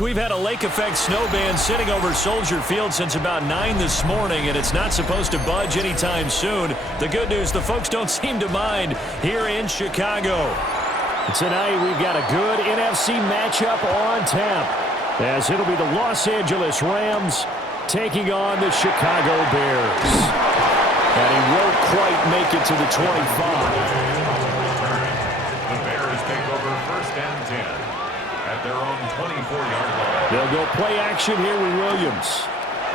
We've had a lake effect snow band sitting over Soldier Field since about 9 this morning, and it's not supposed to budge anytime soon. The good news, the folks don't seem to mind here in Chicago. Tonight, we've got a good NFC matchup on tap, as it'll be the Los Angeles Rams taking on the Chicago Bears. And he won't quite make it to the 25. The Bears take over 1st and 10 at their own 24-yard line. They'll go play action here with Williams.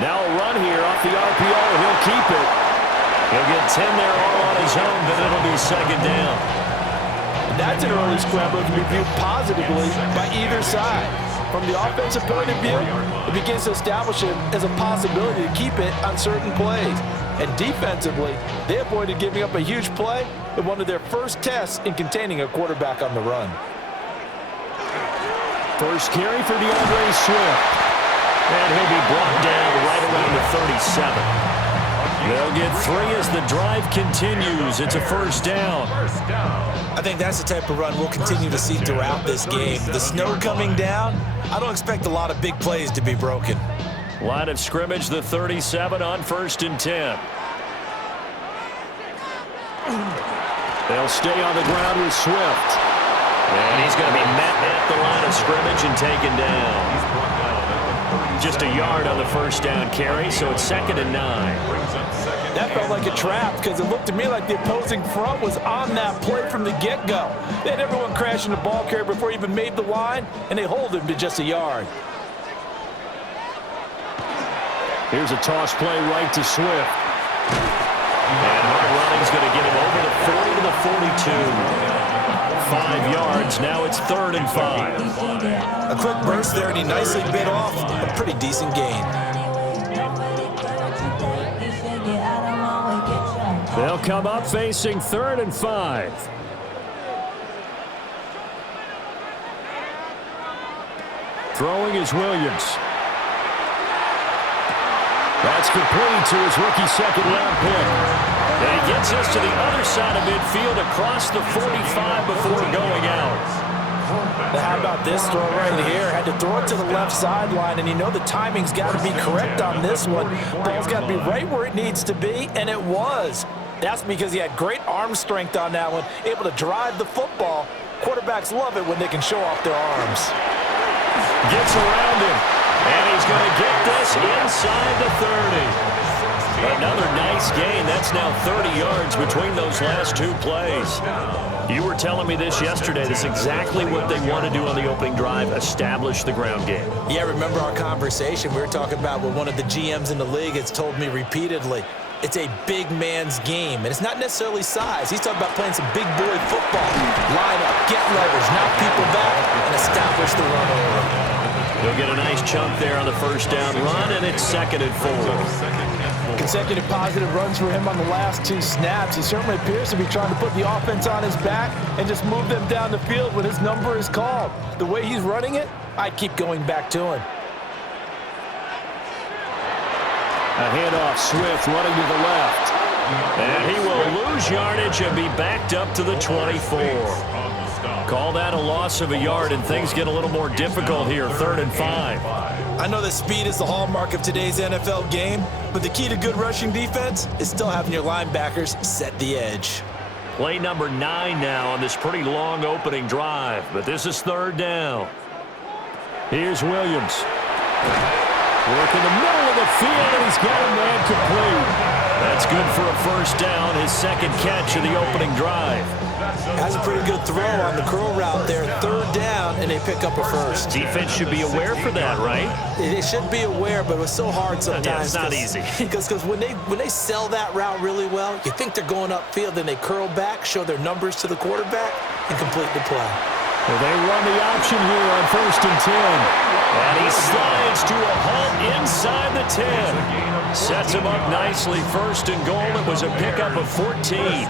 Now a run here off the RPO. He'll keep it. He'll get 10 there all on his own, but it'll be 2nd down. That's an early scramble to be viewed positively by either side. From the offensive point of view, it begins to establish it as a possibility to keep it on certain plays. And defensively, they avoided giving up a huge play in one of their first tests in containing a quarterback on the run. First carry for DeAndre Swift. And he'll be brought down right around the 37. They'll get 3 as the drive continues. It's a 1st down. I think that's the type of run we'll continue to see throughout this game. The snow coming down, I don't expect a lot of big plays to be broken. Line of scrimmage, the 37 on 1st and 10. They'll stay on the ground with Swift. And he's going to be met at the line of scrimmage and taken down. Just a yard on the 1st down carry, so it's 2nd and 9. That felt like a trap because it looked to me like the opposing front was on that play from the get-go. They had everyone crashing the ball carrier before he even made the line, and they hold him to just a yard. Here's a toss play right to Swift. And hard running's going to get him over the 40 to the 42. 5 yards. Now it's 3rd and 5. A quick burst there, and he nicely bit off a pretty decent gain. They'll come up facing 3rd and 5. Throwing is Williams. That's complete to his rookie 2nd-round pick. And he gets us to the other side of midfield across the 45 before going out. Now how about this throw right here? Had to throw it to the left sideline, and you know the timing's got to be correct on this one. Ball's got to be right where it needs to be, and it was. That's because he had great arm strength on that one, able to drive the football. Quarterbacks love it when they can show off their arms. Gets around him, and he's going to get this inside the 30. Another nice gain. That's now 30 yards between those last 2 plays. You were telling me this yesterday. This is exactly what they want to do on the opening drive, establish the ground game. Yeah, remember our conversation? We were talking about what one of the GMs in the league has told me repeatedly. It's a big man's game, and it's not necessarily size. He's talking about playing some big boy football. Line up, get leverage, knock people back, and establish the run over. He'll get a nice chunk there on the 1st down run, and it's 2nd and 4. Consecutive positive runs for him on the last 2 snaps. He certainly appears to be trying to put the offense on his back and just move them down the field when his number is called. The way he's running it, I'd keep going back to him. A handoff, Swift running to the left. And he will lose yardage and be backed up to the 24. Call that a loss of a yard, and things get a little more difficult here, 3rd and 5. I know that speed is the hallmark of today's NFL game, but the key to good rushing defense is still having your linebackers set the edge. Play number 9 now on this pretty long opening drive, but this is 3rd down. Here's Williams. Work in the middle of the field, and he's got a man complete. That's good for a 1st down, his 2nd catch of the opening drive. Has a pretty good throw on the curl route there. 3rd down, and they pick up a 1st. Defense should be aware for that, right? They should be aware, but it was so hard sometimes. Yeah, it's not easy. Because when they sell that route really well, you think they're going upfield, then they curl back, show their numbers to the quarterback, and complete the play. Well, they run the option here on 1st and 10. And he slides to a halt inside the 10. Sets him up nicely. 1st and goal. It was a pickup of 14.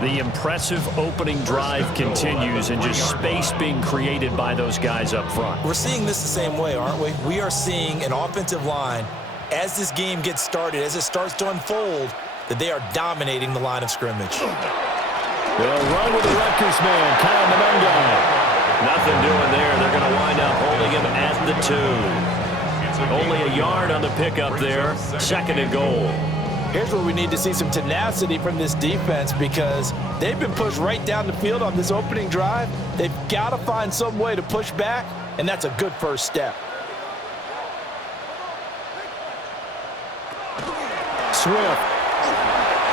The impressive opening drive continues, and just space being created by those guys up front. We're seeing this the same way, aren't we? We are seeing an offensive line, as this game gets started, as it starts to unfold, that they are dominating the line of scrimmage. They'll run with the Rutgers man, Kyle Monungai. Nothing doing there. They're going to wind up holding him at the 2. Only a yard on the pickup there. 2nd and goal. Here's where we need to see some tenacity from this defense because they've been pushed right down the field on this opening drive. They've got to find some way to push back, and that's a good first step. Swift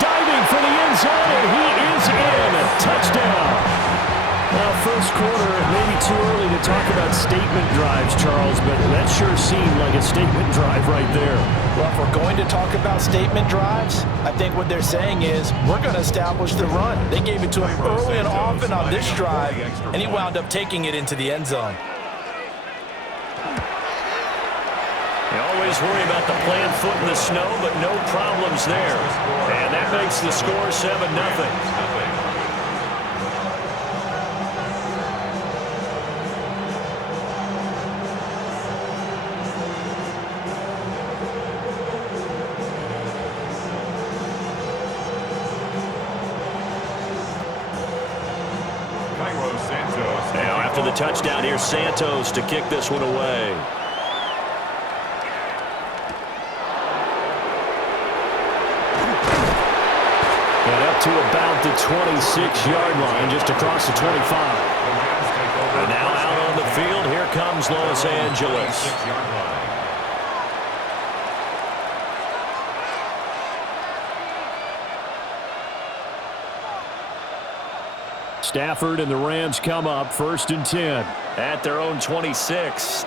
diving for the end zone, and he is in. Touchdown. Well, first quarter, maybe too early to talk about statement drives, Charles, but that sure seemed like a statement drive right there. Well, if we're going to talk about statement drives, I think what they're saying is we're going to establish the run. They gave it to him early and often on this drive, and he wound up taking it into the end zone. You always worry about the plant foot in the snow, but no problems there. And that makes the score 7-0. Now after the touchdown, here's Santos to kick this one away. And up to about the 26-yard line, just across the 25. And now out on the field, here comes Los Angeles. Stafford and the Rams come up 1st and 10 at their own 26.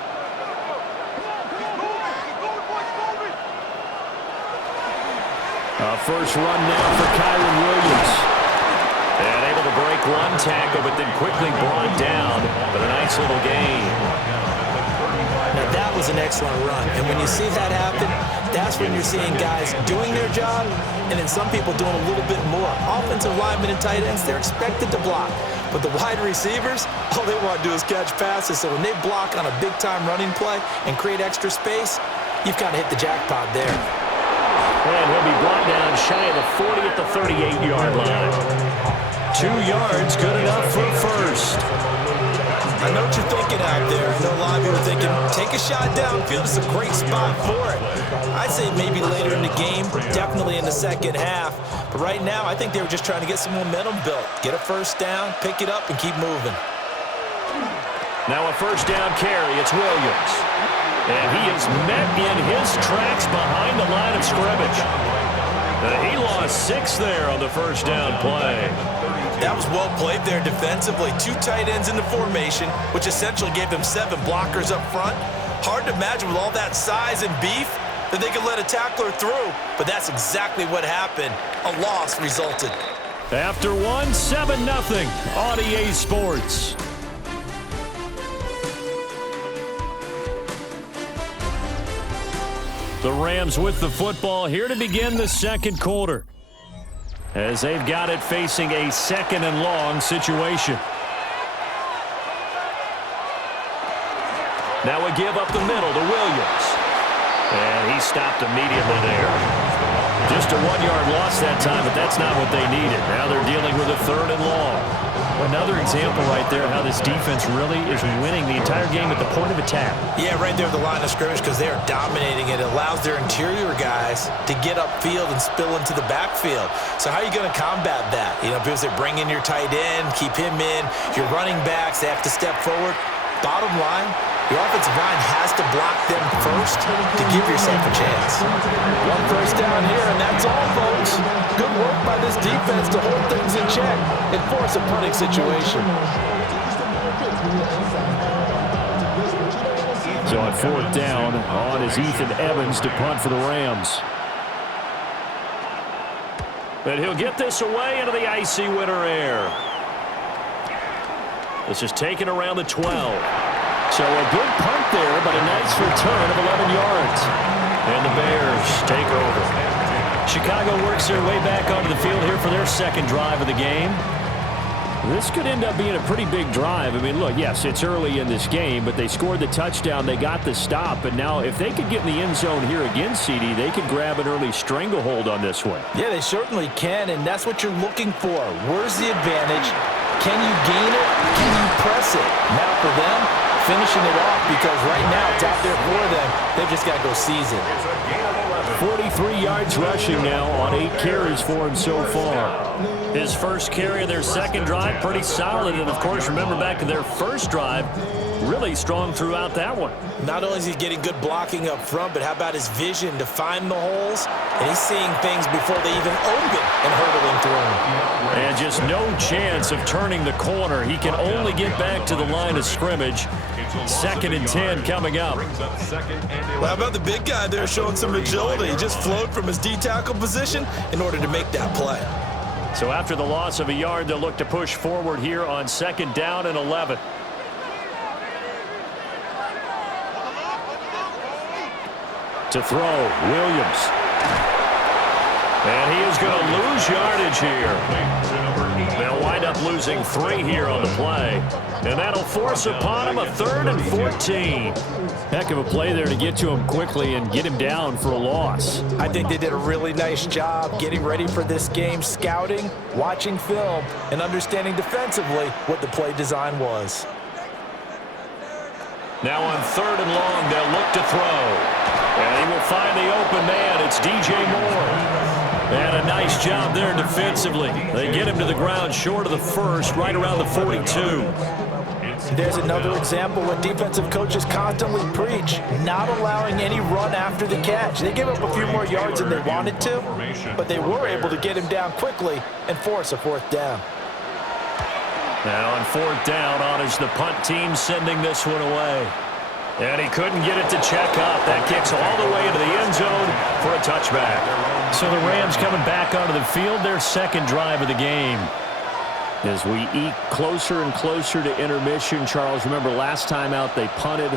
First run now for Kyron Williams. And able to break one tackle, but then quickly brought down with a nice little gain. Now that was an excellent run. And when you see that happen, that's when you're seeing guys doing their job and then some people doing a little bit more. Offensive linemen and tight ends, they're expected to block. But the wide receivers, all they want to do is catch passes. So when they block on a big-time running play and create extra space, you've kind of hit the jackpot there. And he'll be brought down shy of the 40 at the 38-yard line. 2 yards, good enough for first. I know what you're thinking out there. I know a lot of you are thinking, take a shot downfield. It's a great spot for it. I'd say maybe later in the game, definitely in the second half. But right now, I think they were just trying to get some momentum built. Get a first down, pick it up, and keep moving. Now a first down carry. It's Williams. And he is met in his tracks behind the line of scrimmage. He lost 6 there on the first down play. That was well played there defensively. 2 tight ends in the formation, which essentially gave them 7 blockers up front. Hard to imagine with all that size and beef that they could let a tackler through, but that's exactly what happened. A loss resulted. After one, 7-0 on EA Sports. The Rams with the football here to begin the second quarter, as they've got it facing a 2nd and long situation. Now a give up the middle to Williams. And he stopped immediately there. Just a 1-yard loss that time, but that's not what they needed. Now they're dealing with a 3rd and long. Another example right there how this defense really is winning the entire game at the point of attack. Yeah, right there at the line of scrimmage because they are dominating it. It allows their interior guys to get upfield and spill into the backfield. So how are you going to combat that? You know, because they bring in your tight end, keep him in. Your running backs, they have to step forward. Bottom line, your offensive line has to block them first to give yourself a chance. 1 first down here, and that's all, folks. Good work by this defense to hold things in check and force a punting situation. So on 4th down, on is Ethan Evans to punt for the Rams. But he'll get this away into the icy winter air. This is taken around the 12. So a good punt there, but a nice return of 11 yards. And the Bears take over. Chicago works their way back onto the field here for their 2nd drive of the game. This could end up being a pretty big drive. I mean, look, yes, it's early in this game, but they scored the touchdown. They got the stop. And now if they could get in the end zone here again, CD, they could grab an early stranglehold on this one. Yeah, they certainly can, and that's what you're looking for. Where's the advantage? Can you gain it? Can you press it? Now for them, finishing it off because right now it's out there for them. They've just got to go seize it. 43 yards rushing now on 8 carries for him so far. His first carry of their second drive, pretty solid. And, of course, remember back to their first drive, really strong throughout that one. Not only is he getting good blocking up front, but how about his vision to find the holes? And he's seeing things before they even open and hurdling through them. And just no chance of turning the corner. He can only get back to the line of scrimmage. 2nd and 10 coming up. Well, how about the big guy there showing some agility? He just flowed from his D-tackle position in order to make that play. So after the loss of a yard, they'll look to push forward here on 2nd down and 11. To throw, Williams. And he is going to lose yardage here. They'll wind up losing 3 here on the play. And that'll force upon him a 3rd and 14. Heck of a play there to get to him quickly and get him down for a loss. I think they did a really nice job getting ready for this game, scouting, watching film, and understanding defensively what the play design was. Now on 3rd and long, they'll look to throw. And he will find the open man. It's DJ Moore. And a nice job there defensively. They get him to the ground short of the first, right around the 42. There's another example what defensive coaches constantly preach, not allowing any run after the catch. They gave up a few more yards than they wanted to, but they were able to get him down quickly and force a 4th down. Now on 4th down, on is the punt team sending this one away. And he couldn't get it to check up. That kicks all the way into the end zone for a touchback. So the Rams coming back onto the field, their 2nd drive of the game. As we eke closer and closer to intermission, Charles, remember last time out they punted.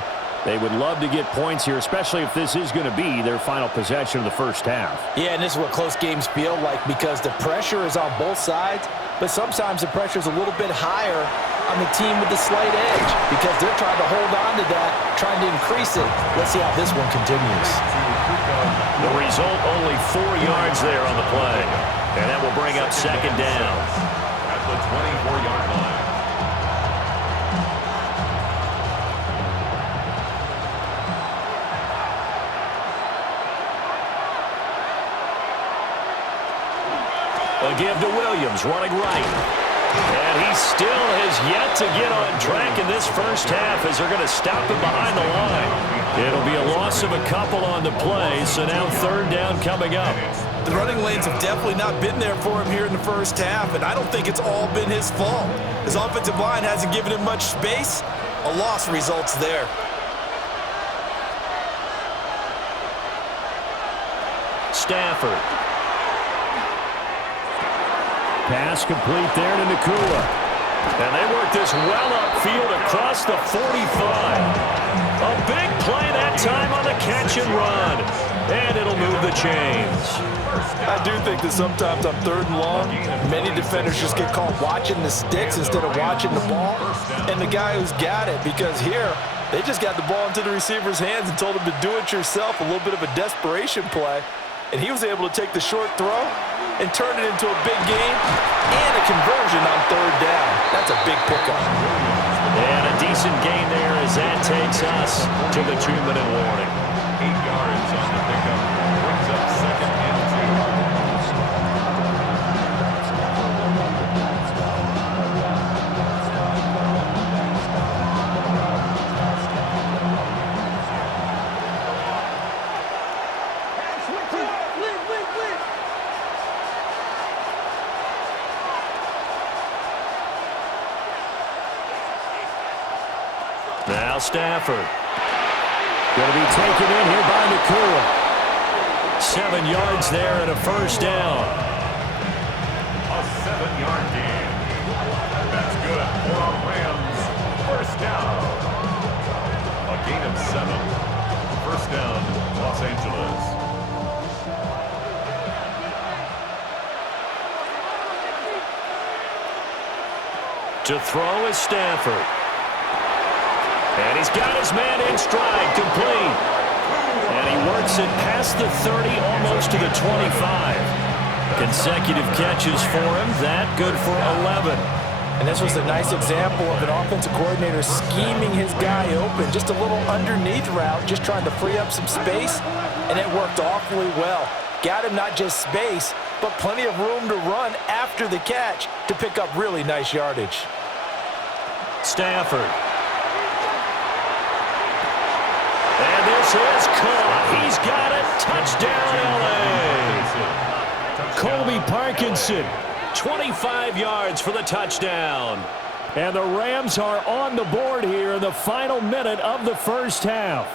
They would love to get points here, especially if this is going to be their final possession of the first half. Yeah, and this is what close games feel like because the pressure is on both sides, but sometimes the pressure is a little bit higher on the team with the slight edge because they're trying to hold on to that, trying to increase it. Let's see how this one continues. The result, only 4 yards there on the play. And that will bring up 2nd down. At the 24-yard line. A give to Williams, running right. And he still has yet to get on track in this first half as they're going to stop him behind the line. It'll be a loss of a couple on the play, so now 3rd down coming up. The running lanes have definitely not been there for him here in the first half, and I don't think it's all been his fault. His offensive line hasn't given him much space. A loss results there. Stafford. Pass complete there to Nakua. And they work this well upfield across the 45. A big play that time on the catch and run. And it'll move the chains. I do think that sometimes on 3rd and long, many defenders just get caught watching the sticks instead of watching the ball. And the guy who's got it, because here, they just got the ball into the receiver's hands and told him to do it yourself, a little bit of a desperation play. And he was able to take the short throw and turn it into a big gain and a conversion on 3rd down. That's a big pickup. And a decent gain there as that takes us to the 2-minute warning. 8 yards on the pickup. Brings up 2nd and 2. Now Stafford. Going to be taken in here by Nakua. 7 yards there and a first down. A 7-yard gain. That's good for our Rams. First down. A gain of 7. First down, Los Angeles. To throw is Stafford. And he's got his man in stride, complete. And he works it past the 30, almost to the 25. Consecutive catches for him. That good for 11. And this was a nice example of an offensive coordinator scheming his guy open. Just a little underneath route, just trying to free up some space, and it worked awfully well. Got him not just space, but plenty of room to run after the catch to pick up really nice yardage. Stafford. And this is caught. He's got it. Touchdown, L.A. Colby Parkinson, 25 yards for the touchdown. And the Rams are on the board here in the final minute of the first half.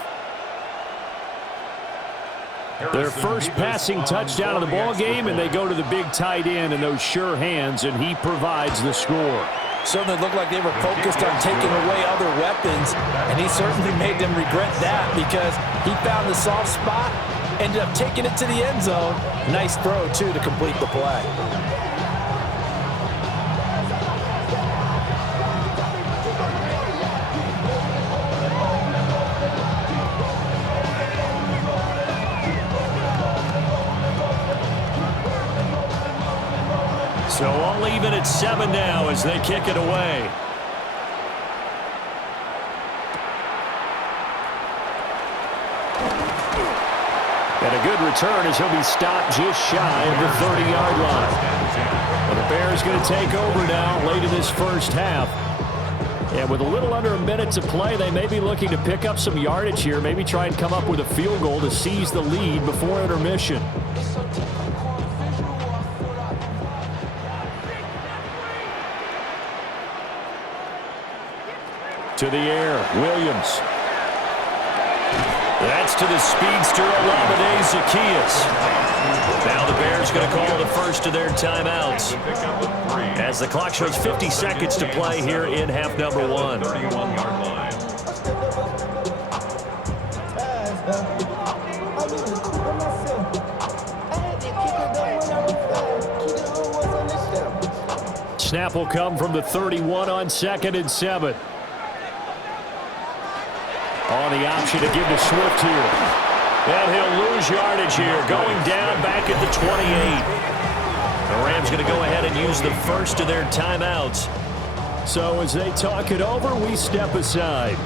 Their first passing touchdown of the ball game, and they go to the big tight end in those sure hands, and he provides the score. Certainly looked like they were focused on taking away other weapons, and he certainly made them regret that because he found the soft spot, ended up taking it to the end zone. Nice throw, too, to complete the play. So all even at 7 now as they kick it away. And a good return as he'll be stopped just shy of the 30-yard line. Well, the Bears going to take over now late in this first half. And with a little under a minute to play, they may be looking to pick up some yardage here, maybe try and come up with a field goal to seize the lead before intermission. To the air, Williams. That's to the speedster, Olamide Zaccheaus. Now the Bears going to call the first of their timeouts as the clock shows 50 seconds to play here in half number 1. Snap will come from the 31 on 2nd and 7. On the option to give to Swift here. And he'll lose yardage here, going down back at the 28. The Rams going to go ahead and use the first of their timeouts. So as they talk it over, we step aside.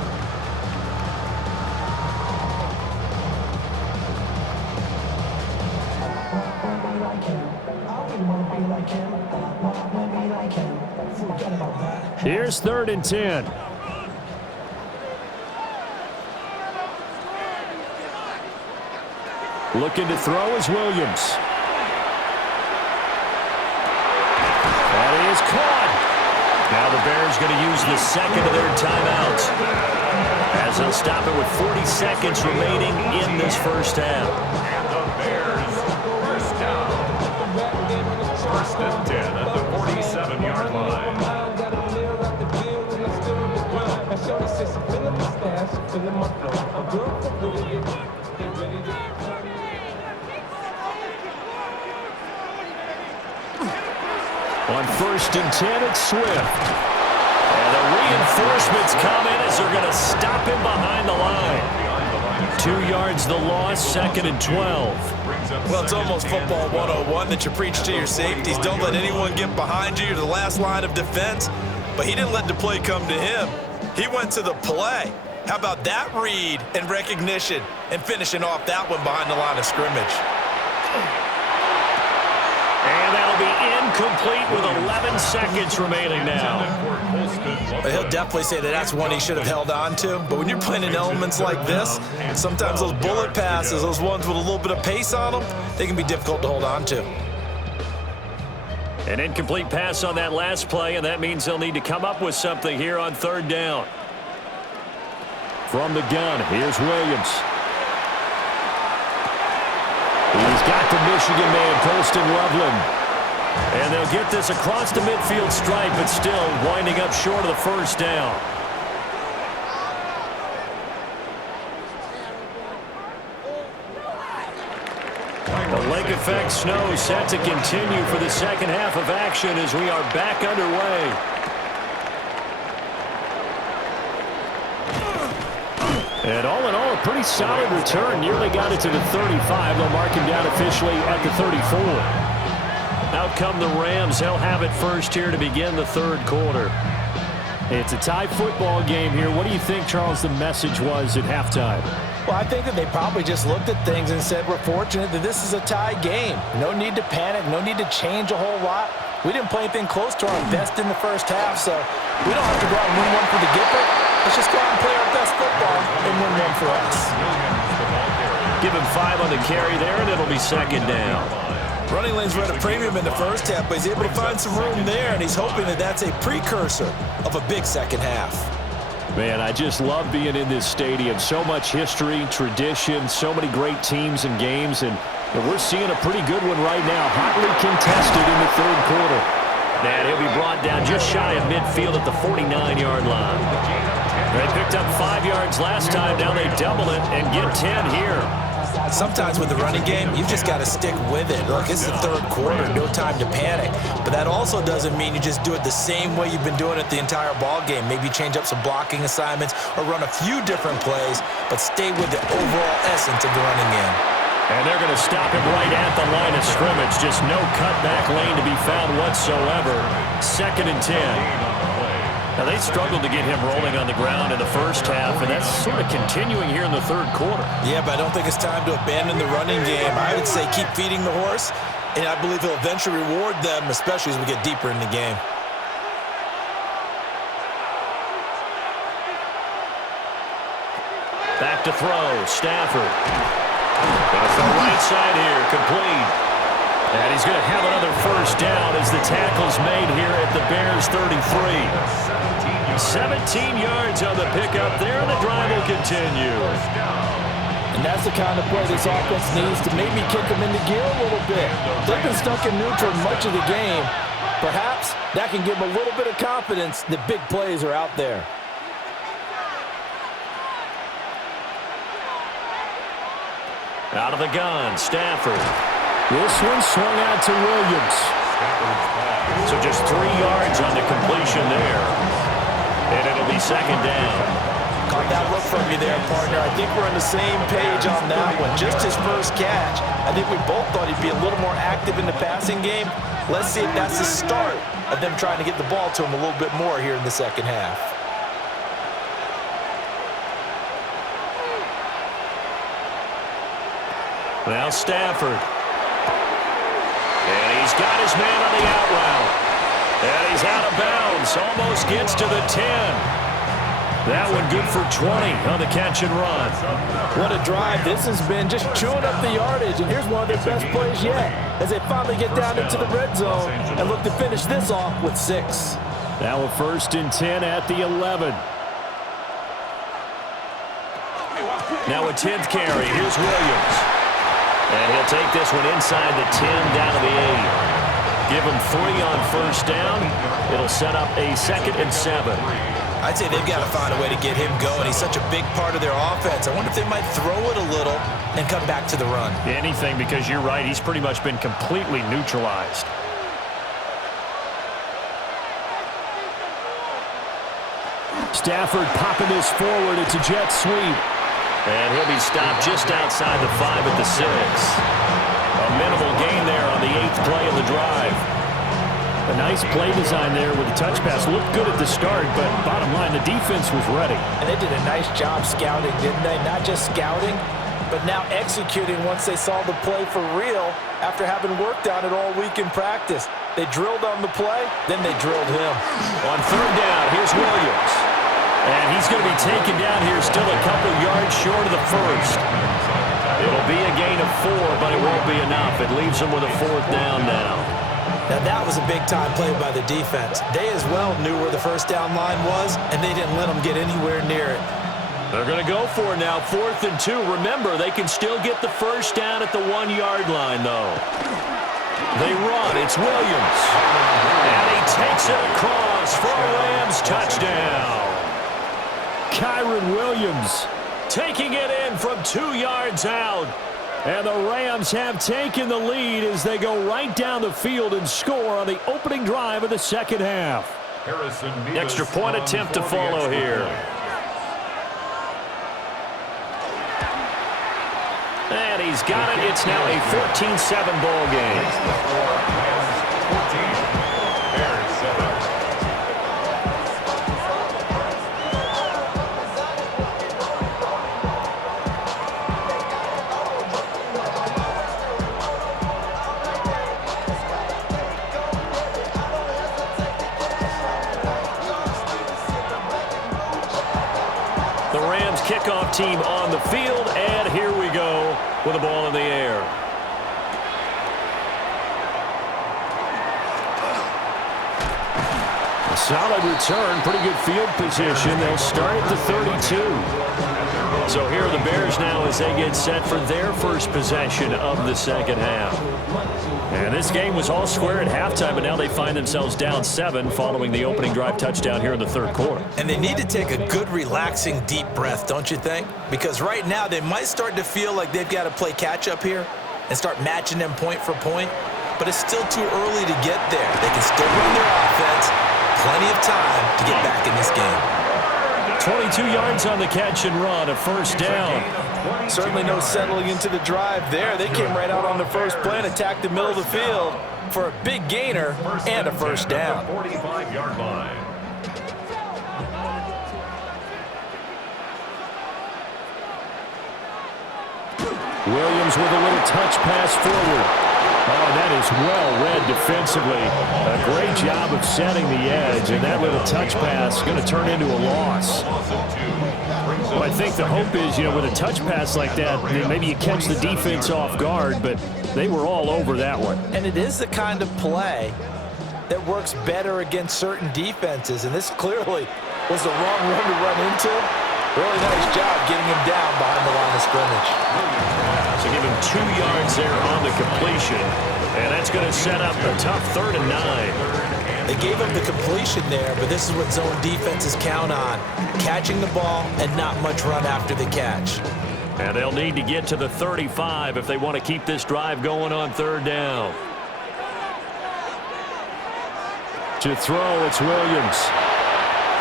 Here's 3rd and 10. Looking to throw is Williams. That is caught. Now the Bears going to use the second of their timeouts as they'll stop it with 40 seconds remaining in this first half. And the Bears first down. 1st and 10 at the 47-yard line. On 1st and 10, it's Swift. And the reinforcements come in as they're going to stop him behind the line. 2 yards the loss, 2nd and 12. Well, it's almost football 101 that you preach to your safeties. Don't let anyone get behind you. You're the last line of defense. But he didn't let the play come to him. He went to the play. How about that read and recognition and finishing off that one behind the line of scrimmage? And that'll be incomplete with 11 seconds remaining now. He'll definitely say that that's one he should have held on to. But when you're playing in elements like this, sometimes those bullet passes, those ones with a little bit of pace on them, they can be difficult to hold on to. An incomplete pass on that last play, and that means they'll need to come up with something here on 3rd down. From the gun, here's Williams. He's got the Michigan man, Colston Loveland. And they'll get this across the midfield stripe, but still winding up short of the first down. The lake effect snow set to continue for the second half of action as we are back underway. And all in all, a pretty solid return. Nearly got it to the 35. They'll mark him down officially at the 34. Now come the Rams. They'll have it first here to begin the third quarter. It's a tie football game here. What do you think, Charles, the message was at halftime? Well, I think that they probably just looked at things and said, we're fortunate that this is a tie game. No need to panic, no need to change a whole lot. We didn't play anything close to our best in the first half, so we don't have to go out and win one for the Gipper. Let's just go out and play our best football and win one for us. Give him 5 on the carry there, and it'll be second down. Running lanes were at a premium in the first half, but he's able to find some room there, and he's hoping that that's a precursor of a big second half. Man, I just love being in this stadium. So much history, tradition, so many great teams and games, and we're seeing a pretty good one right now. Hotly contested in the third quarter. And he'll be brought down just shy of midfield at the 49-yard line. They picked up 5 yards last time. Now they double it and get 10 here. Sometimes with the running game, you've just got to stick with it. Look, it's the third quarter, no time to panic. But that also doesn't mean you just do it the same way you've been doing it the entire ball game. Maybe change up some blocking assignments or run a few different plays, but stay with the overall essence of the running game. And they're going to stop him right at the line of scrimmage. Just no cutback lane to be found whatsoever. 2nd and 10. Now, they struggled to get him rolling on the ground in the first half, and that's sort of continuing here in the third quarter. Yeah, but I don't think it's time to abandon the running game. I would say keep feeding the horse, and I believe he'll eventually reward them, especially as we get deeper in the game. Back to throw, Stafford. Off the right side here, complete. And he's going to have another first down as the tackle's made here at the Bears 33. 17 yards on the pickup there, and the drive will continue. And that's the kind of play this offense needs to maybe kick them into gear a little bit. They've been stuck in neutral much of the game. Perhaps that can give them a little bit of confidence that big plays are out there. Out of the gun, Stafford. This one swung out to Williams. So just 3 yards on the completion there. And it'll be second down. Caught that look from you there, partner. I think we're on the same page on that one. Just his first catch. I think we both thought he'd be a little more active in the passing game. Let's see if that's the start of them trying to get the ball to him a little bit more here in the second half. Now Stafford. And he's got his man on the out route. And he's out of bounds. Almost gets to the 10. That one good for 20 on the catch and run. What a drive. This has been just chewing up the yardage. And here's one of their best plays yet as they finally get down into the red zone and look to finish this off with 6. Now a 1st and 10 at the 11. Now a 10th carry. Here's Williams. And he'll take this one inside the 10 down to the 8. Give him 3 on first down. It'll set up a 2nd and 7. I'd say they've got to find a way to get him going. He's such a big part of their offense. I wonder if they might throw it a little and come back to the run. Anything, because you're right. He's pretty much been completely neutralized. Stafford popping this forward. It's a jet sweep. And he'll be stopped just outside the 5 at the 6. A minimal gain there on the 8th play of the drive. A nice play design there with the touch pass. Looked good at the start, but bottom line, the defense was ready. And they did a nice job scouting, didn't they? Not just scouting, but now executing once they saw the play for real after having worked on it all week in practice. They drilled on the play, then they drilled him. On 3rd down, here's Williams. And he's going to be taken down here still a couple yards short of the 1st. It'll be a gain of 4, but it won't be enough. It leaves them with a 4th down now. Now that was a big-time play by the defense. They as well knew where the first down line was, and they didn't let them get anywhere near it. They're going to go for it now, 4th and 2. Remember, they can still get the first down at the 1-yard line, though. They run. It's Williams. And he takes it across for a Rams touchdown. Kyron Williams taking it in from 2 yards out. And the Rams have taken the lead as they go right down the field and score on the opening drive of the second half. Extra point attempt to follow here. And he's got it. It's now a 14-7 ball game. kickoff team on the field, and here we go with the ball in the air. A solid return, pretty good field position. They'll start at the 32. So here are the Bears now as they get set for their first possession of the second half. And this game was all square at halftime, but now they find themselves down 7 following the opening drive touchdown here in the third quarter. And they need to take a good, relaxing, deep breath, don't you think? Because right now they might start to feel like they've got to play catch-up here and start matching them point for point. But it's still too early to get there. They can still run their offense. Plenty of time to get back in this game. 22 yards on the catch and run, a first down. Certainly no settling into the drive there. They came right out on the first play and attacked the middle of the field for a big gainer and a first down. 45-yard line. Williams with a little touch pass forward. Oh, that is well read defensively. A great job of setting the edge, and that little touch pass is going to turn into a loss. Well, I think the hope is, with a touch pass like that, maybe you catch the defense off guard, but they were all over that one. And it is the kind of play that works better against certain defenses, and this clearly was the wrong one to run into. Really nice job getting him down behind the line of scrimmage. So give him 2 yards there on the completion, and that's going to set up a tough 3rd and 9. They gave up the completion there, but this is what zone defenses count on, catching the ball and not much run after the catch. And they'll need to get to the 35 if they want to keep this drive going on 3rd down. To throw, it's Williams.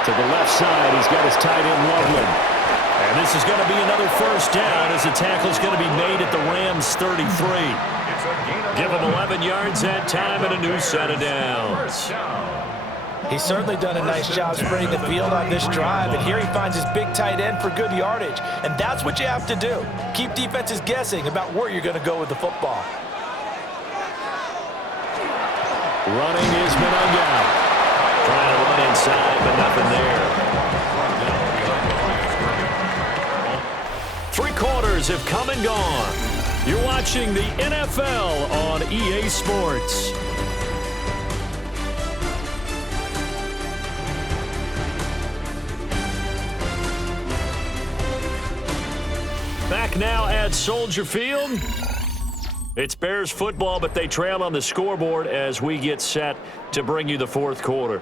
To the left side, he's got his tight end Loveland. And this is going to be another first down as the tackle's going to be made at the Rams' 33. Give him 11 yards that time and a new set of downs. He's certainly done a nice job spreading the field on this drive, and here he finds his big tight end for good yardage. And that's what you have to do. Keep defenses guessing about where you're going to go with the football. Running is Menunga. Trying to run inside, but nothing there. 3 quarters have come and gone. You're watching the NFL on EA Sports. Back now at Soldier Field. It's Bears football, but they trail on the scoreboard as we get set to bring you the 4th quarter.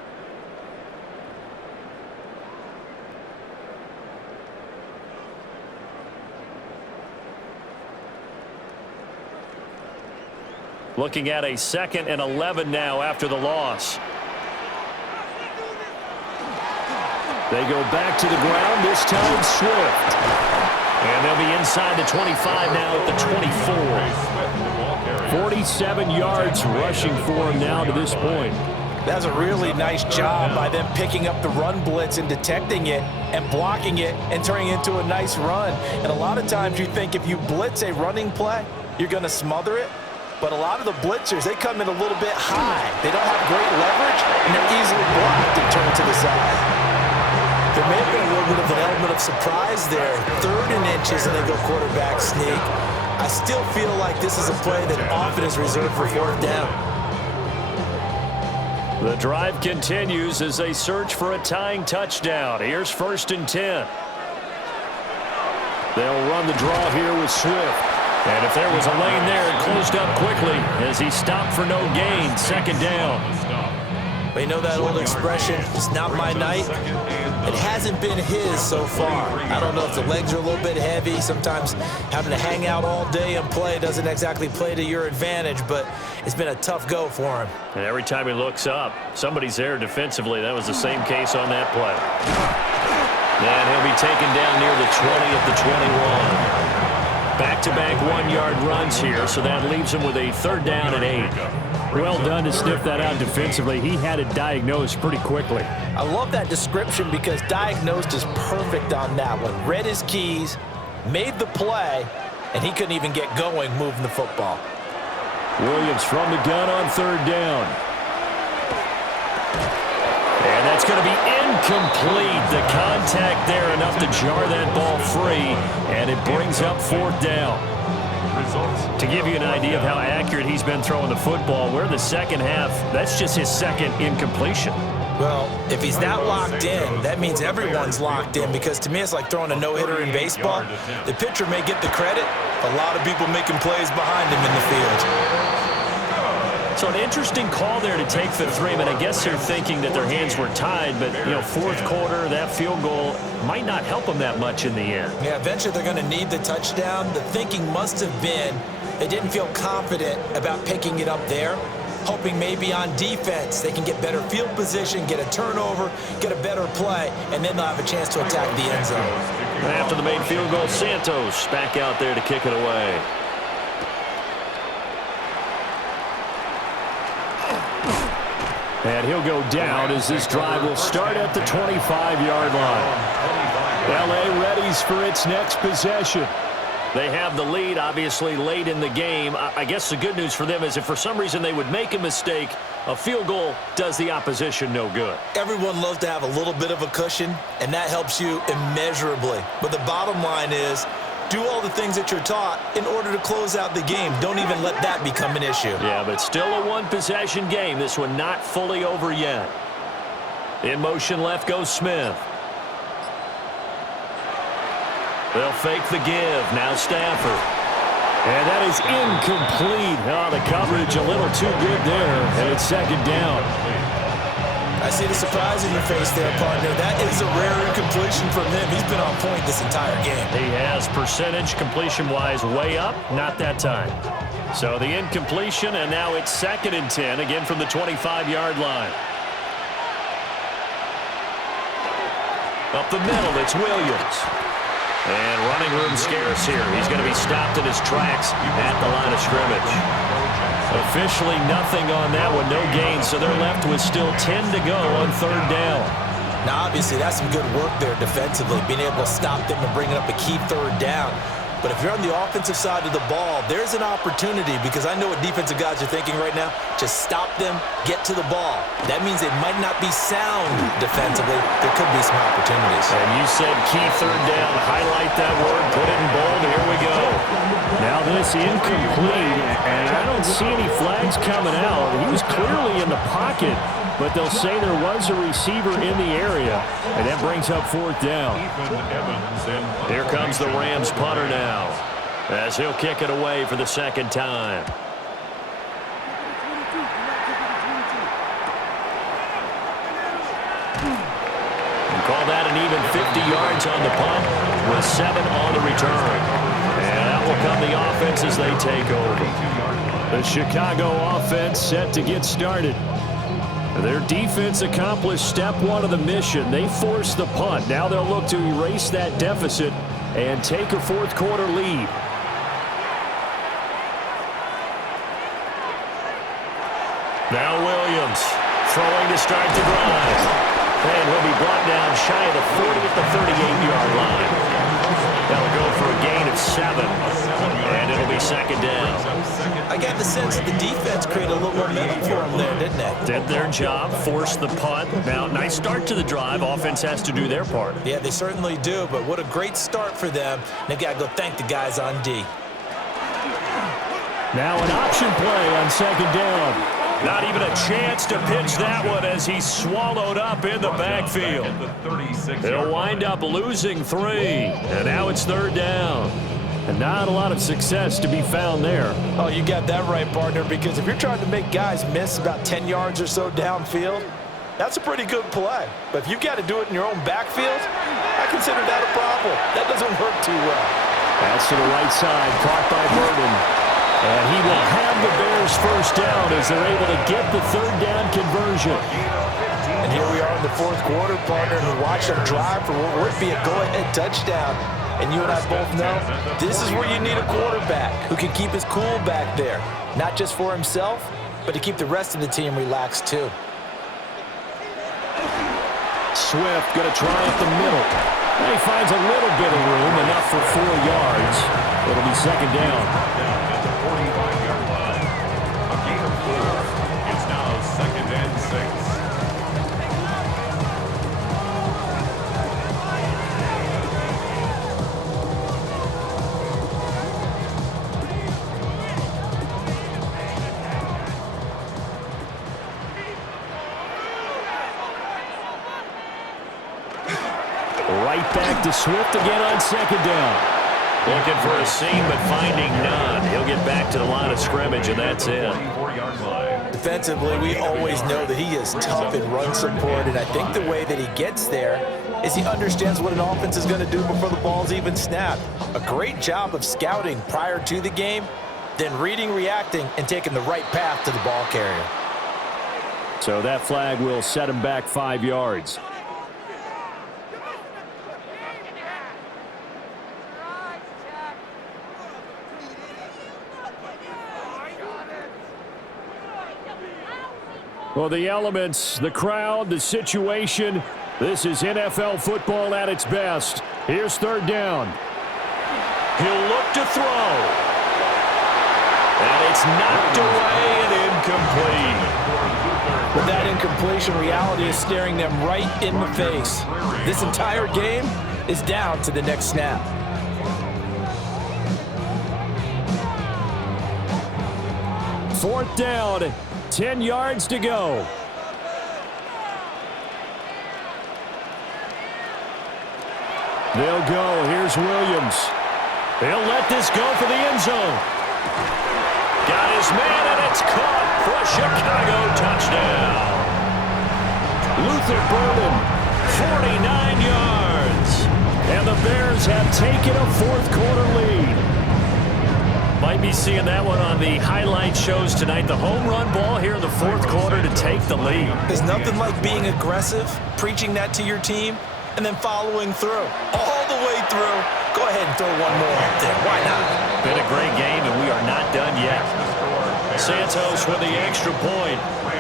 Looking at a 2nd and 11 now after the loss. They go back to the ground, this time Swift. And they'll be inside the 25 now at the 24. 47 yards rushing for him now to this point. That's a really nice job by them picking up the run blitz and detecting it and blocking it and turning it into a nice run. And a lot of times you think if you blitz a running play, you're going to smother it. But a lot of the blitzers, they come in a little bit high. They don't have great leverage, and they're easily blocked and turned to the side. There may have been a little bit of an element of surprise there. 3rd and inches, and they go quarterback sneak. I still feel like this is a play that often is reserved for 4th down. The drive continues as they search for a tying touchdown. Here's 1st and 10. They'll run the draw here with Swift. And if there was a lane there, it closed up quickly as he stopped for no gain. 2nd down. Well, you know that old expression, it's not my night? It hasn't been his so far. I don't know if the legs are a little bit heavy. Sometimes having to hang out all day and play doesn't exactly play to your advantage, but it's been a tough go for him. And every time he looks up, somebody's there defensively. That was the same case on that play. And he'll be taken down near the 20 at the 21. Back-to-back 1-yard runs here, so that leaves him with a 3rd down and 8. Well done to sniff that out defensively. He had it diagnosed pretty quickly. I love that description because diagnosed is perfect on that one. Read his keys, made the play, and he couldn't even get going moving the football. Williams from the gun on 3rd down. And And that's going to be incomplete. The contact there enough to jar that ball free, and it brings up 4th down. To give you an idea of how accurate he's been throwing the football, we're in the second half. That's just his second incompletion. Well, if he's that locked in, that means everyone's locked in, because to me it's like throwing a no-hitter in baseball. The pitcher may get the credit, a lot of people making plays behind him in the field. So an interesting call there to take the 3. I guess they're thinking that their hands were tied, but, you know, 4th quarter, that field goal might not help them that much in the end. Yeah, eventually they're going to need the touchdown. The thinking must have been they didn't feel confident about picking it up there, hoping maybe on defense they can get better field position, get a turnover, get a better play, and then they'll have a chance to attack the end zone. After the main field goal, Santos back out there to kick it away. And he'll go down as this drive will start at the 25-yard line. LA readies for its next possession. They have the lead, obviously, late in the game. I guess the good news for them is if for some reason they would make a mistake, a field goal does the opposition no good. Everyone loves to have a little bit of a cushion, and that helps you immeasurably. But the bottom line is, do all the things that you're taught in order to close out the game. Don't even let that become an issue. Yeah, but still a one-possession game. This one not fully over yet. In motion left goes Smith. They'll fake the give. Now Stafford. And that is incomplete. Oh, the coverage a little too good there. And it's 2nd down. I see the surprise in your face there, partner. That is a rare incompletion from him. He's been on point this entire game. He has percentage completion-wise way up. Not that time. So the incompletion, and now it's 2nd and 10, again from the 25-yard line. Up the middle, it's Williams. And running room scarce here. He's going to be stopped in his tracks at the line of scrimmage. Officially nothing on that one, no gain, so they're left with still 10 to go on 3rd down. Now, obviously, that's some good work there defensively, being able to stop them and bringing up a key 3rd down. But if you're on the offensive side of the ball, there's an opportunity, because I know what defensive guys are thinking right now. Just stop them, get to the ball. That means they might not be sound defensively. There could be some opportunities. And you said key 3rd down. Highlight that word, put it in bold. Here we go. Now this incomplete, and I don't see any flags coming out. He was clearly in the pocket, but they'll say there was a receiver in the area, and that brings up 4th down. Here comes the Rams punter now, as he'll kick it away for the 2nd time. Call that an even 50 yards on the punt with 7 on the return. And out will come the offense as they take over. The Chicago offense set to get started. Their defense accomplished step 1 of the mission. They forced the punt. Now they'll look to erase that deficit and take a 4th quarter lead. Now Williams throwing to start the drive. And he'll be brought down shy of the 40 at the 38-yard line. That'll go for a gain of 7. And it'll be 2nd down. I got the sense that the defense created a little momentum for them there, didn't they? Did their job, forced the punt. Now, nice start to the drive. Offense has to do their part. Yeah, they certainly do, but what a great start for them. They've got to go thank the guys on D. Now an option play on 2nd down. Not even a chance to pitch that one as he's swallowed up in the backfield. He'll wind up losing 3. And now it's 3rd down. And not a lot of success to be found there. Oh, you got that right, partner, because if you're trying to make guys miss about 10 yards or so downfield, that's a pretty good play. But if you've got to do it in your own backfield, I consider that a problem. That doesn't work too well. Pass to the right side, caught by Burton. And he will have the Bears 1st down as they're able to get the 3rd down conversion. And here we are in the 4th quarter, partner, and we watch them drive for what would be a go-ahead touchdown. And you and I both know this is where you need a quarterback who can keep his cool back there. Not just for himself, but to keep the rest of the team relaxed too. Swift going to try up the middle. And he finds a little bit of room, enough for 4 yards. It'll be 2nd down. back to Swift again on second down. Looking for a seam, but finding none. He'll get back to the line of scrimmage, and that's it. Defensively, we always know that he is tough in run support, and I think the way that he gets there is he understands what an offense is going to do before the ball's even snapped. A great job of scouting prior to the game, then reading, reacting, and taking the right path to the ball carrier. So that flag will set him back 5 yards. Well, the elements, the crowd, the situation, this is NFL football at its best. Here's third down. He'll look to throw. And it's knocked away and incomplete. But that incompletion reality is staring them right in the face. This entire game is down to the next snap. Fourth down. 10 yards to go. They'll go. Here's Williams. He'll let this go for the end zone. Got his man, and it's caught for a Chicago touchdown. Luther Burden, 49 yards. And the Bears have taken a fourth-quarter lead. Might be seeing that one on the highlight shows tonight. The home run ball here in the fourth quarter to take the lead. There's nothing like being aggressive, preaching that to your team, and then following through. All the way through. Go ahead and throw one more up there. Why not? Been a great game, and we are not done yet. Santos with the extra point.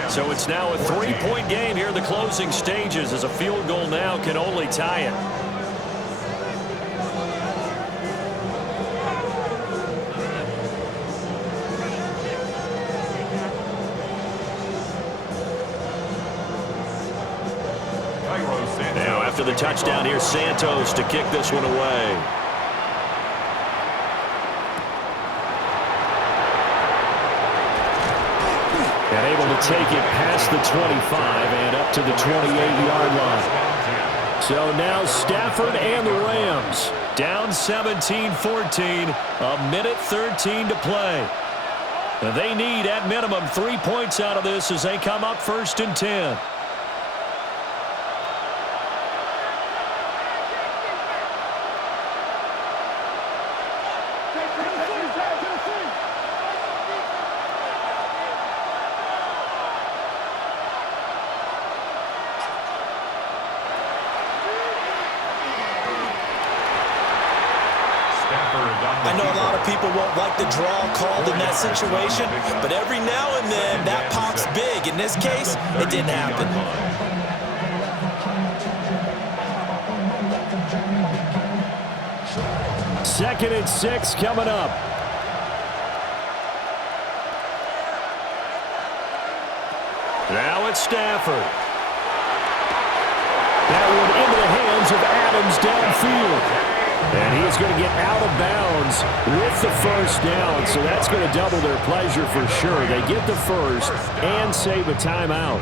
So it's now a 3-point game here in the closing stages, as a field goal now can only tie it. After the touchdown, here's Santos to kick this one away. And able to take it past the 25 and up to the 28-yard line. So now Stafford and the Rams down 17-14, a minute 13 to play. They need at minimum 3 points out of this as they come up 1st and 10. I know a lot of people won't like the draw called in that situation, but every now and then that pops big. In this case, it didn't happen. Second and 6 coming up. Now it's Stafford. That one into the hands of Adams downfield. And he is going to get out of bounds with the first down, so that's going to double their pleasure for sure. They get the first and save a timeout.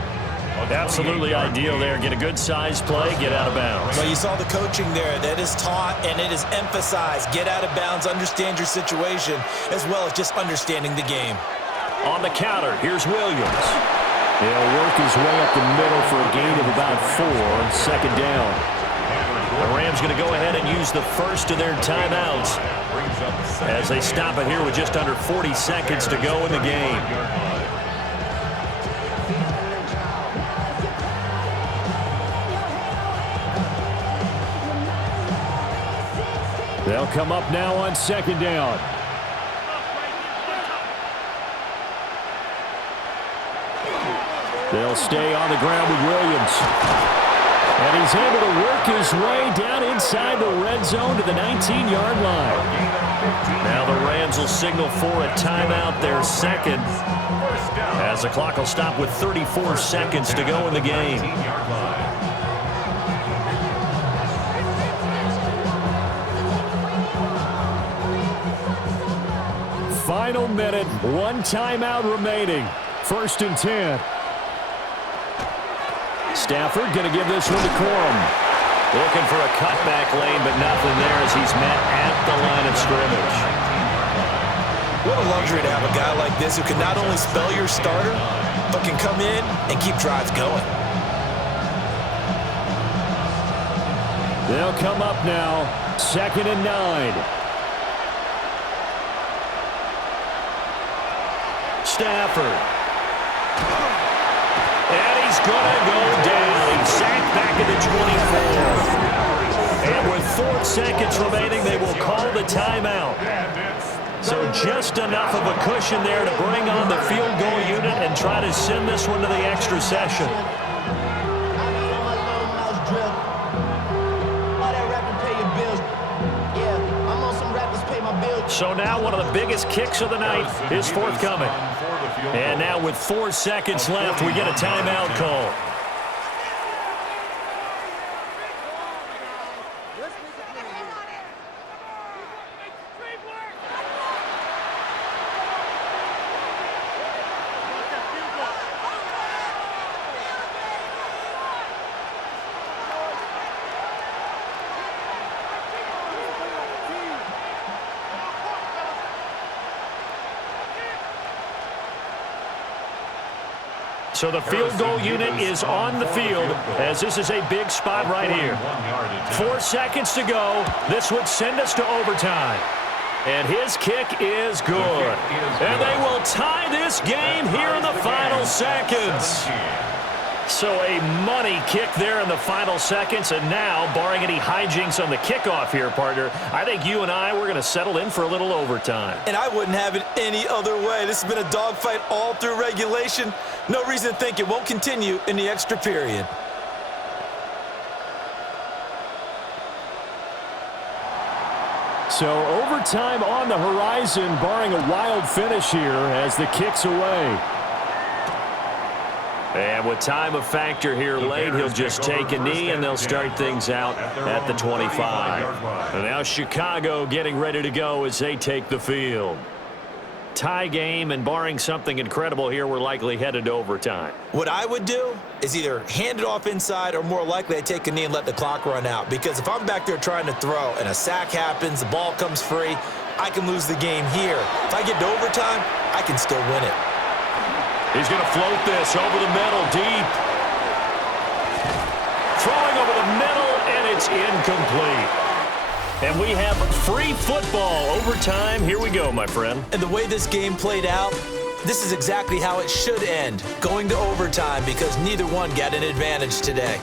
Absolutely ideal there. Get a good size play, get out of bounds. Well, you saw the coaching there. That is taught and it is emphasized. Get out of bounds, understand your situation, as well as just understanding the game. On the counter, here's Williams. He'll work his way up the middle for a gain of about 4, second down. The Rams going to go ahead and use the first of their timeouts as they stop it here with just under 40 seconds to go in the game. They'll come up now on second down. They'll stay on the ground with Williams. And he's able to work his way down inside the red zone to the 19-yard line. Now the Rams will signal for a timeout, their second, as the clock will stop with 34 seconds to go in the game. Final minute, 1 timeout remaining. 1st and 10. Stafford going to give this one to Corum. Looking for a cutback lane, but nothing there as he's met at the line of scrimmage. What a luxury to have a guy like this who can not only spell your starter, but can come in and keep drives going. They'll come up now, 2nd and 9. Stafford. And he's going to go down. He's sacked back at the 24. And with 4 seconds remaining, they will call the timeout. So just enough of a cushion there to bring on the field goal unit and try to send this one to the extra session. So now one of the biggest kicks of the night is forthcoming. And now with 4 seconds left, we get a timeout call. So the field goal unit is on the field as this is a big spot right here. 4 seconds to go. This would send us to overtime. And his kick is good. And they will tie this game here in the final seconds. So a money kick there in the final seconds. And now, barring any hijinks on the kickoff here, partner, I think you and I, we're going to settle in for a little overtime. And I wouldn't have it any other way. This has been a dogfight all through regulation. No reason to think it won't continue in the extra period. So overtime on the horizon, barring a wild finish here as the kick's away. And with time of factor here late, he'll just take a knee, and they'll start things out at the 25. And now Chicago getting ready to go as they take the field. Tie game, and barring something incredible here, we're likely headed to overtime. What I would do is either hand it off inside or more likely I take a knee and let the clock run out. Because if I'm back there trying to throw and a sack happens, the ball comes free, I can lose the game here. If I get to overtime, I can still win it. He's going to float this over the middle, deep. Throwing over the middle, and it's incomplete. And we have free football overtime. Here we go, my friend. And the way this game played out, this is exactly how it should end, going to overtime, because neither one got an advantage today.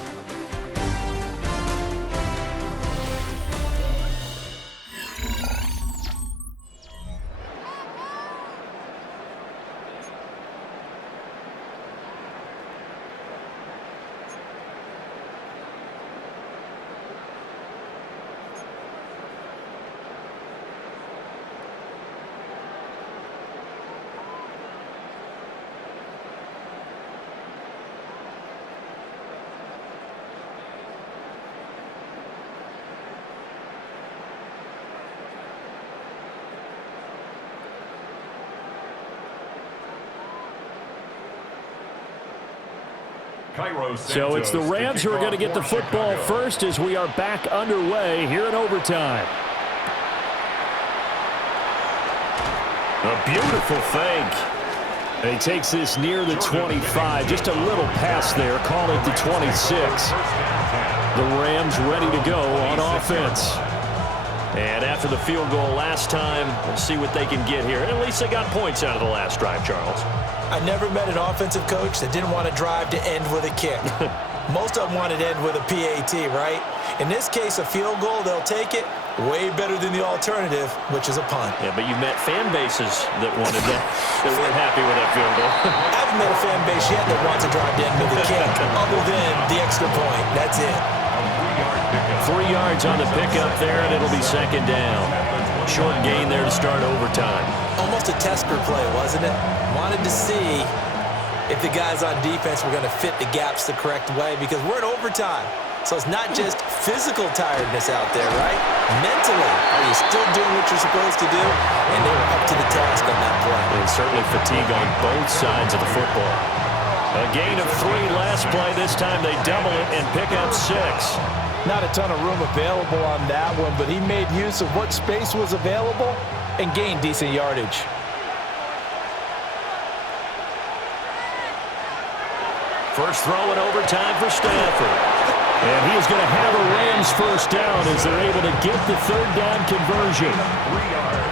So it's the Rams who are going to get the football first as we are back underway here in overtime. A beautiful fake. And he takes this near the 25. Just a little pass there. Call it the 26. The Rams ready to go on offense. And after the field goal last time, we'll see what they can get here. At least they got points out of the last drive, Charles. I never met an offensive coach that didn't want to drive to end with a kick. Most of them wanted to end with a PAT, right? In this case, a field goal, they'll take it. Way better than the alternative, which is a punt. Yeah, but you've met fan bases that wanted that, that weren't happy with that field goal. I haven't met a fan base yet that wants to drive to end with a kick, other than the extra point. That's it. 3 yards on the pickup there, and it'll be second down. Short gain there to start overtime. Almost a tester play, wasn't it? Wanted to see if the guys on defense were going to fit the gaps the correct way, because we're in overtime. So it's not just physical tiredness out there, right? Mentally, are you still doing what you're supposed to do? And they were up to the task on that play. And certainly fatigue on both sides of the football. A gain of 3 last play. This time they double it and pick up 6. Not a ton of room available on that one, but he made use of what space was available and gained decent yardage. First throw in overtime for Stafford. And he is going to have a Rams first down as they're able to get the third down conversion.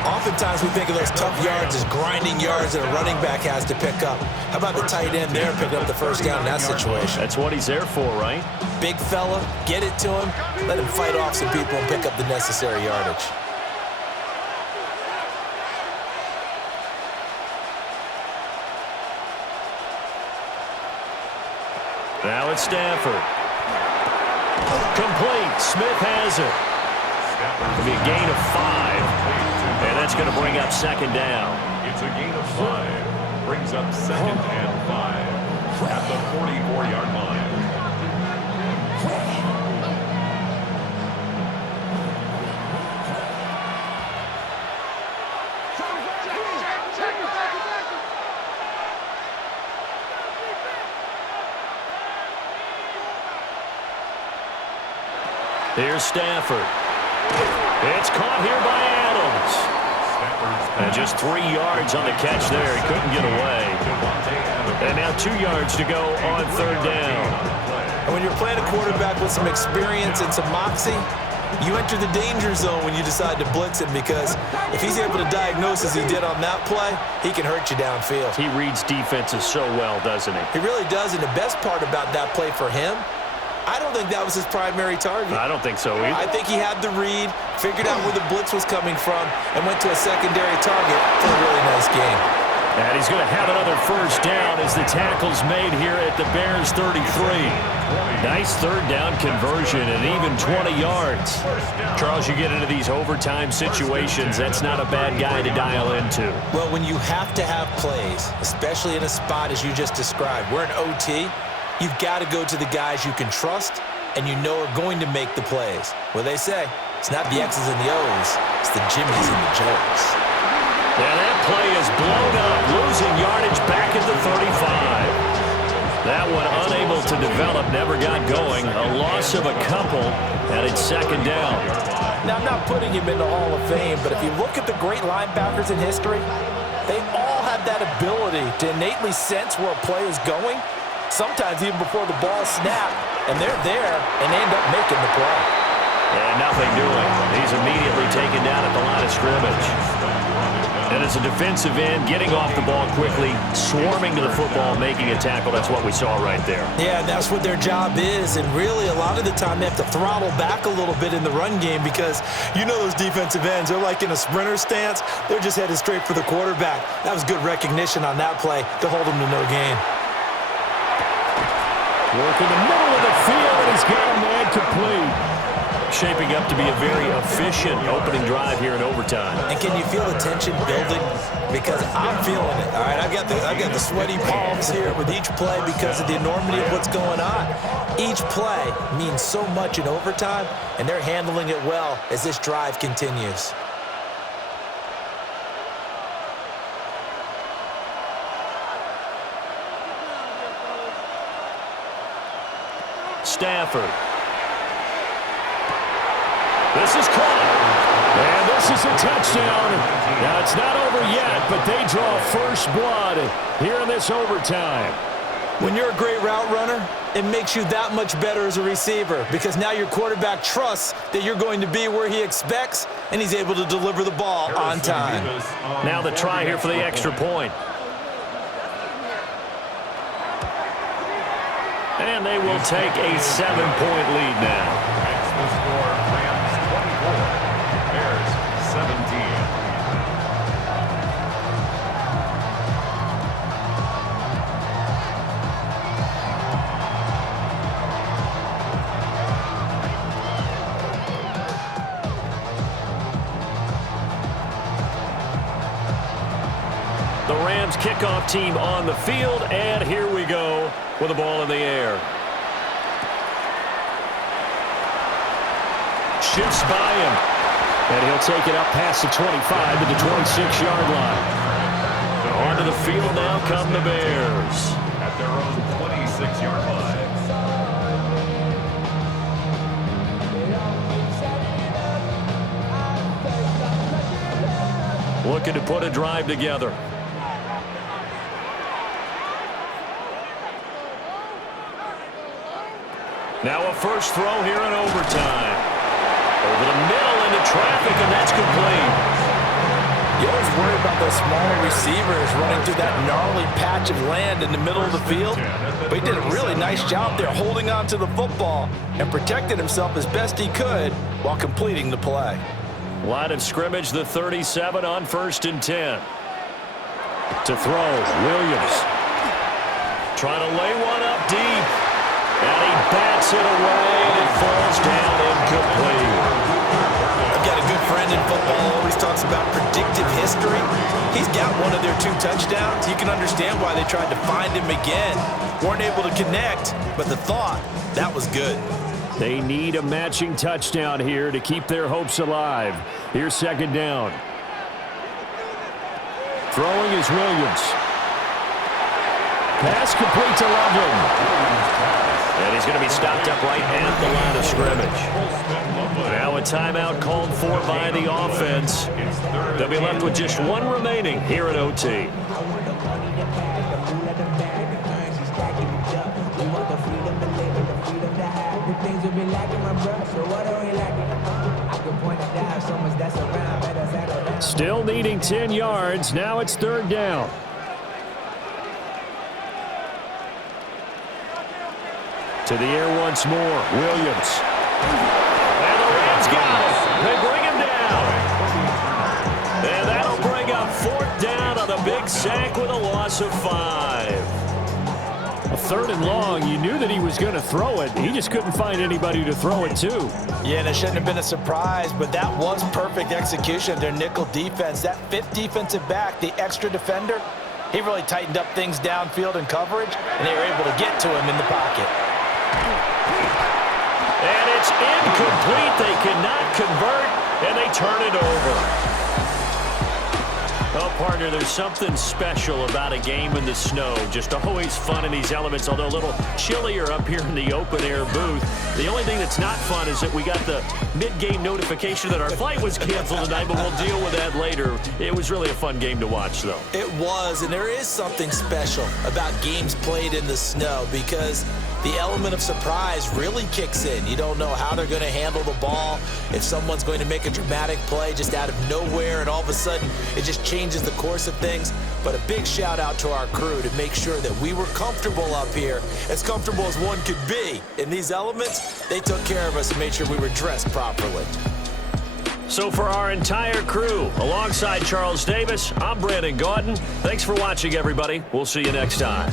Oftentimes we think of those tough yards as grinding yards that a running back has to pick up. How about the tight end there picking up the first down in that situation? That's what he's there for, right? Big fella, get it to him, let him fight off some people and pick up the necessary yardage. Now it's Stafford. Complete. Smith has it. It'll be a gain of 5. And that's going to bring up second down. It's a gain of 5. Brings up second and 5 at the 44-yard line. Here's Stafford. It's caught here by Adams. And just 3 yards on the catch there. He couldn't get away. And now 2 yards to go on third down. And when you're playing a quarterback with some experience and some moxie, you enter the danger zone when you decide to blitz him, because if he's able to diagnose as he did on that play, he can hurt you downfield. He reads defenses so well, doesn't he? He really does, and the best part about that play for him, I don't think that was his primary target. I don't think so either. I think he had the read, figured out where the blitz was coming from, and went to a secondary target for a really nice game. And he's going to have another first down as the tackle's made here at the Bears 33. Nice third down conversion and even 20 yards. Charles, you get into these overtime situations, that's not a bad guy to dial into. Well, when you have to have plays, especially in a spot as you just described, we're in OT, you've got to go to the guys you can trust and you know are going to make the plays. Well, they say it's not the X's and the O's, it's the Jimmies and the Joes. Yeah, that play is blown up, losing yardage back at the 35. That one unable to develop, never got going. A loss of a couple, and it's second down. Now, I'm not putting him in the Hall of Fame, but if you look at the great linebackers in history, they all have that ability to innately sense where a play is going, sometimes even before the ball snapped, and they're there and they end up making the play. And nothing doing. He's immediately taken down at the line of scrimmage. And as a defensive end, getting off the ball quickly, swarming to the football, making a tackle, that's what we saw right there. Yeah, that's what their job is, and really a lot of the time they have to throttle back a little bit in the run game, because you know those defensive ends, they're like in a sprinter stance, they're just headed straight for the quarterback. That was good recognition on that play to hold them to no gain. Work in the middle of the field, and he's got a man complete. Shaping up to be a very efficient opening drive here in overtime. And can you feel the tension building? Because I'm feeling it. All right, I've got the sweaty palms here with each play because of the enormity of what's going on. Each play means so much in overtime, and they're handling it well as this drive continues. Stafford. This is caught, and this is a touchdown. Now, it's not over yet, but they draw first blood here in this overtime. When you're a great route runner, it makes you that much better as a receiver, because now your quarterback trusts that you're going to be where he expects, and he's able to deliver the ball on time. Now the try here for the extra point. And they will take a 7-point lead now. The Rams kickoff team on the field, and here we go with the ball in the air. Shifts by him, and he'll take it up past the 25 to the 26-yard line. Onto the field now come the Bears. At their own 26-yard line. looking to put a drive together. Now a first throw here in overtime. Over the middle into traffic, and that's complete. You always worry about those smaller receivers running through that gnarly patch of land in the middle of the field. But he did a really nice job there holding on to the football and protected himself as best he could while completing the play. Line of scrimmage, the 37 on 1st and 10. To throw, Williams. Trying to lay one up deep. And he bats it away, and it falls down incomplete. I've got a good friend in football, always talks about predictive history. He's got one of their 2 touchdowns. You can understand why they tried to find him again. Weren't able to connect, but the thought, that was good. They need a matching touchdown here to keep their hopes alive. Here's 2nd down. Throwing is Williams. Pass complete to Loveland. And he's going to be stopped up right at the line of scrimmage. Now a timeout called for by the offense. They'll be left with just 1 remaining here at OT. Still needing 10 yards. Now it's 3rd down. To the air once more. Williams. And the Rams got it. They bring him down. And that'll bring up 4th down on a big sack with a loss of 5. A 3rd and long. You knew that he was going to throw it. He just couldn't find anybody to throw it to. Yeah, and it shouldn't have been a surprise, but that was perfect execution of their nickel defense. That 5th defensive back, the extra defender, he really tightened up things downfield in coverage, and they were able to get to him in the pocket. And it's incomplete. They cannot convert, and they turn it over. Well, partner, there's something special about a game in the snow. Just always fun in these elements, although a little chillier up here in the open-air booth. The only thing that's not fun is that we got the mid-game notification that our flight was canceled tonight, but we'll deal with that later. It was really a fun game to watch, though. It was, and there is something special about games played in the snow because the element of surprise really kicks in. You don't know how they're going to handle the ball, if someone's going to make a dramatic play just out of nowhere, and all of a sudden it just changes the course of things. But a big shout out to our crew to make sure that we were comfortable up here, as comfortable as one could be. In these elements, they took care of us and made sure we were dressed properly. So for our entire crew, alongside Charles Davis, I'm Brandon Gaudin. Thanks for watching, everybody. We'll see you next time.